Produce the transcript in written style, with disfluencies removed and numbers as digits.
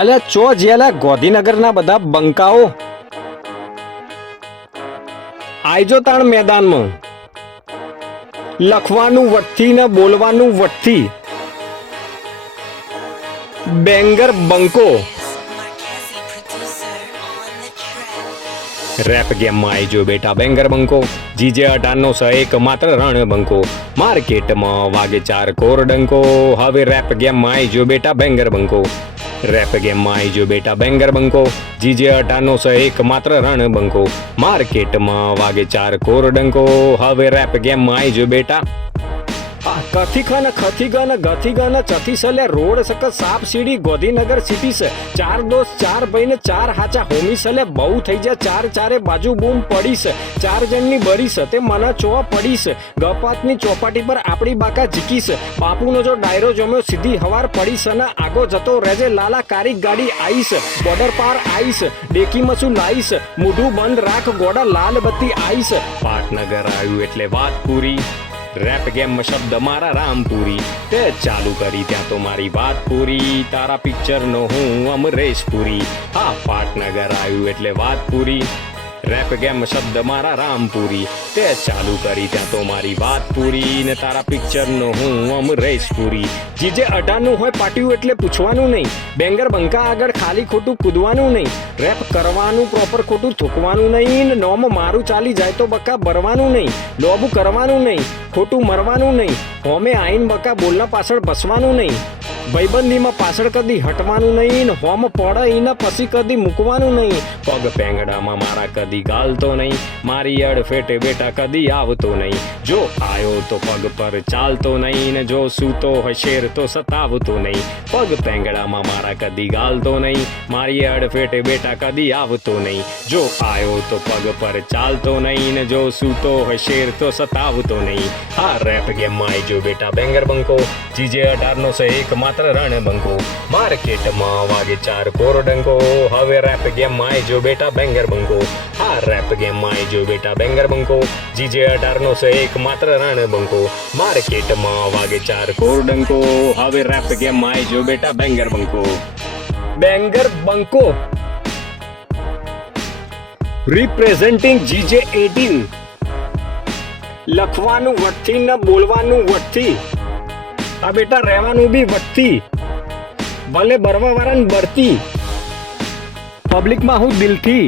અલ્યા ચો જેલા ગોધીનગરના બધા બંકાઓ આઈજો તાણ મેદાનમાં લખવાનું વટથી ને બોલવાનું વટથી બેંગર બંકો રેપ ગેમમાં આઈજો બેટા બેંગર બંકો જીજે 1801 માત્ર રણ બંકો માર્કેટમાં વાગે 4 કોર ડંકો હવે રેપ ગેમમાં આઈજો બેટા બેંગર બંકો રેપ ગેમમાં આઈજો બેટા બેંગર બંકો જીજે 1801 માત્ર રણ બંકો માર્કેટમાં વાગે 4 કોર ડંકો હવે રેપ ગેમમાં આઈજો બેટા કથી ખન ખથી ગન ગથી ગન ચથી સલે રોડ સક સાપ સીડી ગોધીનગર સિટી સે 4 દોસ્ત 4 ભાઈ ને 4 હાચા હોમી સલે બહુ થઈ જા 4 ચારે બાજુ બૂમ પડીશ 4 જણની બરીશ તે મના ચો પડીશ ગપાતની ચોપાટી પર આપણી બાકા જીકીશ બાપુનો જો ડાયરો જમ્યો સીધી હવાર પડીશ અને આગો જતો રહેજે લાલા કારી ગાડી આઈશ બોર્ડર પાર આઈશ ડેકીમાં શું લાઈશ મૂઢું બંધ રાખ ગોડા લાલ બત્તી આઈશ પાટનગર આવ્યું એટલે વાત પૂરી રેપ ગેમ શબ્દ મારા રામપુરી તે ચાલુ કરી ત્યાં તો મારી વાત પૂરી તારા પિક્ચર નો હું અમરેશ પુરી હા પાટનગર આવ્યું એટલે વાત પૂરી રેપ ગેમ શબ્દ મારા રામપુરી તે ચાલુ કરી ત્યાં તો મારી વાત પૂરી ને તારા પિક્ચર નો હું અમરેશ પુરી જીજે 18 નું હોય પાટિયું એટલે પૂછવાનું નહીં બેંગર બંકા આગળ ખાલી ખોટું કૂદવાનું નહીં રેપ કરવાનું પ્રોપર ખોટું થૂકવાનું નહીં ને નોમ મારું ચાલી જાય તો બકા ભરવાનું નહીં લોબુ કરવાનું નહીં ખોટું મરવાનું નહીં હોમે આઈન બકા બોલના પાછળ બસવાનું નહીં ભાઈબંધીમાં પાછળ કદી હટવાનું નહીં ને હોમ પડે એને પછી કદી મૂકવાનું નહીં પગ પેંગડામાં મારા કદી ગાલતો નહીં મારી અડફેટે બેટા કદી આવતો નહીં જો આયો તો પગ પર ચાલતો નહીં ને જો સૂતો હોય શેર તો સતાવતો નહીં પગ પેંગડામાં મારા કદી ગાલતો નહીં મારી અડફેટે બેટા કદી આવતો નહીં જો આયો તો પગ પર ચાલતો નહીં ને જો સૂતો હોય શેર તો સતાવતો નહીં હા રેપ ગેમમાં આઈજો બેટા બેંગર બંકો જીજે 1801 માત્ર રણ બંકો માર્કેટમાં વાગે 4 કોર ડંકો હવે રેપ ગેમમાં આઈજો બેટા બેંગર બંકો હા રેપ ગેમમાં આઈજો બેટા બેંગર બંકો જીજે 1801 માત્ર રણ બંકો માર્કેટમાં વાગે 4 કોર ડંકો હવે રેપ ગેમમાં આઈજો બેટા બેંગર બંકો બેંગર બંકો રિપ્રેઝેન્ટિંગ જીજે 18 લખવાનું વટથી ને બોલવાનું વટથી આ બેટા રહેવાનું બી વટથી ભલે બરવા વાળાને બરતી પબ્લિકમાં હું દિલથી